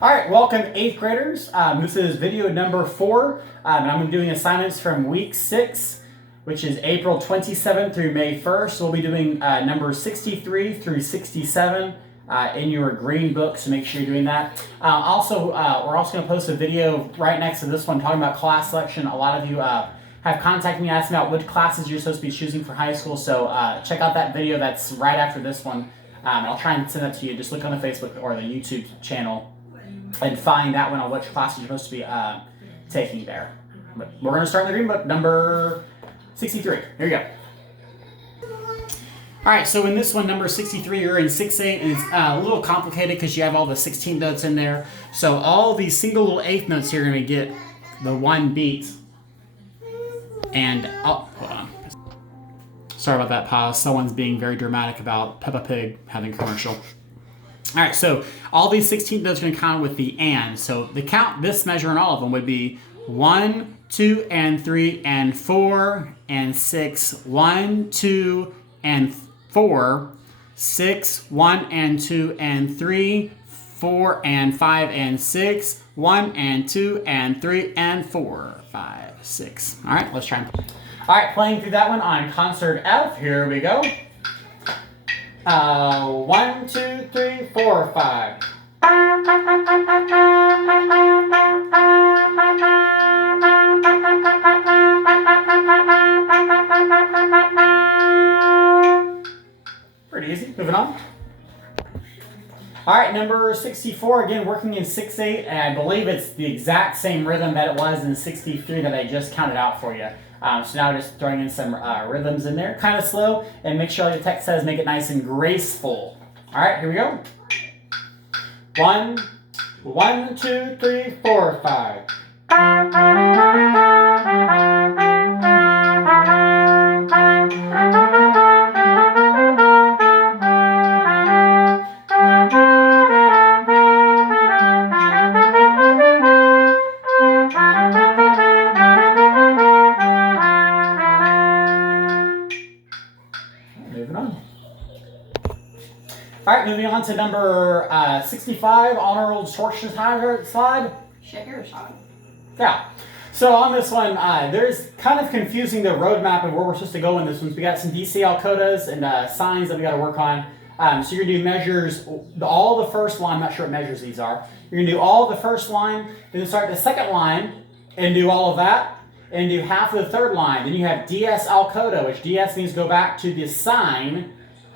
All right, welcome 8th graders. This is video number 4, and I'm doing assignments from week 6, which is April 27th through May 1st. We'll be doing numbers 63 through 67 in your green book, so make sure you're doing that. We're also going to post a video right next to this one talking about class selection. A lot of you have contacted me asking about which classes you're supposed to be choosing for high school, so check out that video that's right after this one. I'll try and send that to you. Just look on the Facebook or the YouTube channel and find that one on which classes you're supposed to be taking there. But we're going to start in the green book, number 63. Here you go. All right, so in this one, number 63, you're in 6/8, and it's a little complicated because you have all the 16 notes in there. So all these single little eighth notes here are going to get the one beat. And, hold on. Sorry about that pause. Someone's being very dramatic about Peppa Pig having a commercial. All right, so all these 16 notes are going to count with the and. So the count, this measure and all of them would be 1, 2, and 3, and 4, and 6, 1, 2, and 4, 6, 1, and 2, and 3, 4, and 5, and 6, 1, and 2, and 3, and 4, 5, 6. All right, let's try. All right, playing through that one on concert F. Here we go. 1, 2, 3, 4, 5. Pretty easy. Moving on. All right, number 64, again, working in 6/8, and I believe it's the exact same rhythm that it was in 63 that I just counted out for you. So now just throwing in some rhythms in there, kind of slow, and make sure the text says make it nice and graceful. All right, here we go. 1, 2, 3, 4, 5. Moving on. All right, moving on to number 65, on our old short slide. Sugar shot. Yeah. So on this one, there's kind of confusing the roadmap of where we're supposed to go in this one. So we got some DCL codas and signs that we got to work on. So you're going to do measures, all the first line. I'm not sure what measures these are. You're going to do all the first line, then start the second line and do all of that, and do half of the third line. Then you have DS al coda, which DS means go back to the sign.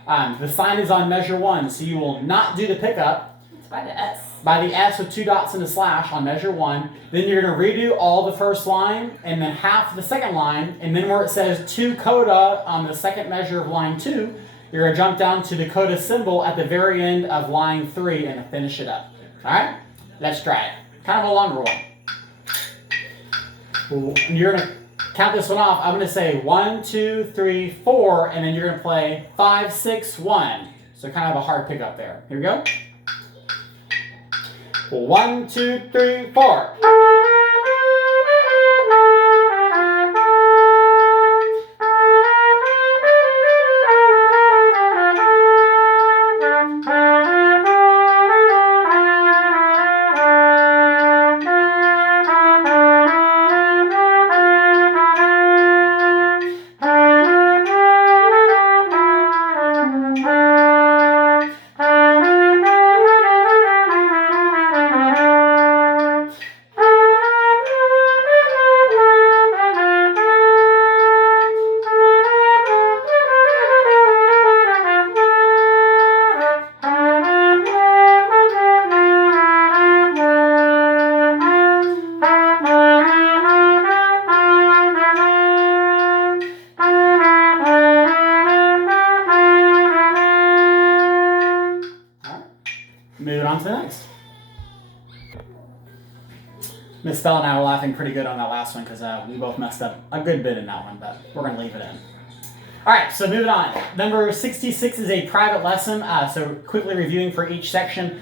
The sign is on measure 1, so you will not do the pickup. It's by the S. By the S with 2 dots and a slash on measure 1. Then you're going to redo all the first line and then half of the second line. And then where it says 2 coda on the second measure of line 2, you're going to jump down to the coda symbol at the very end of line 3 and finish it up. All right? Let's try it. Kind of a longer one. You're going to count this one off. I'm going to say 1, 2, 3, 4, and then you're going to play 5, 6, 1. So kind of a hard pickup there. Here we go. 1, 2, 3, 4. Moving on to the next. Miss Bell and I were laughing pretty good on that last one because we both messed up a good bit in that one, but we're going to leave it in. All right, so moving on. Number 66 is a private lesson, so quickly reviewing for each section.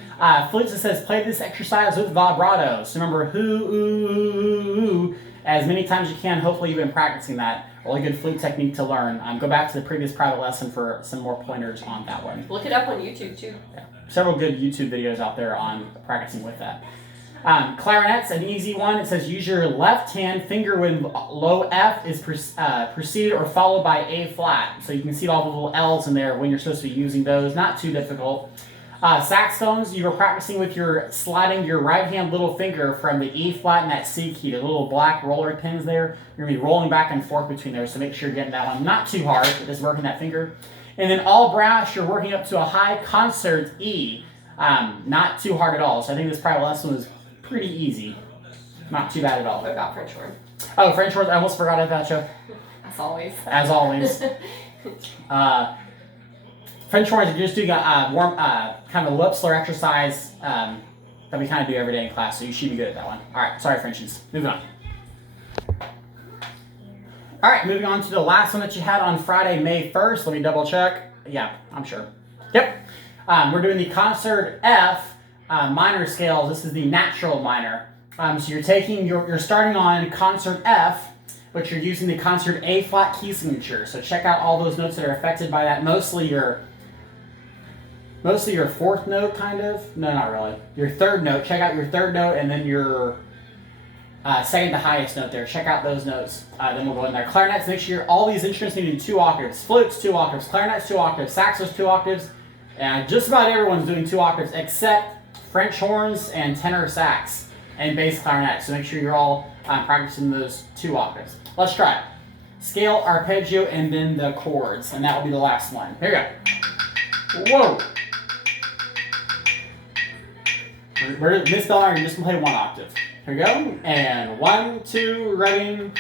Flutes, it says, play this exercise with vibrato. So remember, who, ooh, as many times as you can. Hopefully you've been practicing that. Really good flute technique to learn. Go back to the previous private lesson for some more pointers on that one. Look it up on YouTube too. Yeah. Several good YouTube videos out there on practicing with that. Clarinet's an easy one. It says use your left hand finger when low F is preceded or followed by A flat. So you can see all the little L's in there when you're supposed to be using those. Not too difficult. Saxophones, you were practicing with your sliding your right hand little finger from the E flat and that C key. The little black roller pins there. You're going to be rolling back and forth between there. So make sure you're getting that one not too hard, but just working that finger. And then all brass, you're working up to a high concert E. Not too hard at all. So I think this private lesson was pretty easy. Not too bad at all. What about French horn? Oh, French horns. I almost forgot about you. As always. As always. French horns, you're just doing a warm, kind of a lip slur exercise that we kind of do every day in class, so you should be good at that one. All right, sorry, Frenchies. Moving on. All right, moving on to the last one that you had on Friday, May 1st. Let me double check. Yeah, I'm sure. Yep. We're doing the concert F minor scales. This is the natural minor. So you're starting on concert F, but you're using the concert A flat key signature. So check out all those notes that are affected by that. Mostly your fourth note, kind of. No, not really. Your third note. Check out your third note, and then your second to highest note there. Check out those notes. Then we'll go in there. Clarinets, make sure all these instruments need to do 2 octaves. Flutes, 2 octaves. Clarinets, 2 octaves. Saxos, 2 octaves. And just about everyone's doing 2 octaves except French horns and tenor sax and bass clarinet. So make sure you're all practicing those 2 octaves. Let's try it. Scale, arpeggio, and then the chords. And that will be the last one. Here we go. Whoa. Miss Belmar, you're just going to play 1 octave. Here we go. And 1, 2, ready.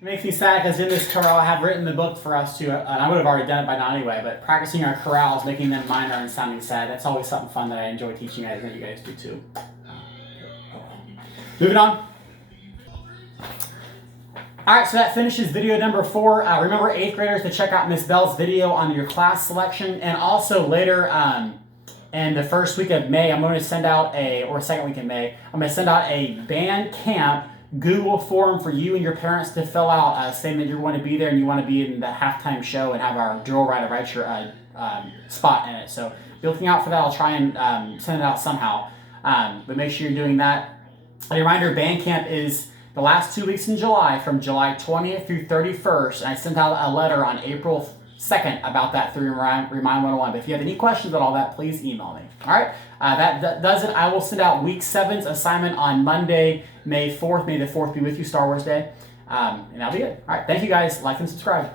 Makes me sad because in this chorale I have written the book for us too, and I would have already done it by now anyway, but practicing our chorales, making them minor and sounding sad, that's always something fun that I enjoy teaching you guys, and you guys do too. Moving on. Alright, so that finishes video number 4. Remember 8th graders to check out Miss Bell's video on your class selection, and also later in the first week of May, I'm going to send out or second week in May, I'm going to send out a band camp Google form for you and your parents to fill out, saying that you want to be there and you want to be in the halftime show and have our drill writer write your spot in it. So be looking out for that. I'll try and send it out somehow. But make sure you're doing that. A reminder, band camp is the last 2 weeks in July, from July 20th through 31st. And I sent out a letter on April 2nd about that through Remind 101. But if you have any questions about all that, please email me. All right, that does it. I will send out week 7's assignment on Monday, May 4th. May the 4th be with you, Star Wars Day. And that'll be it. All right, thank you guys. Like and subscribe.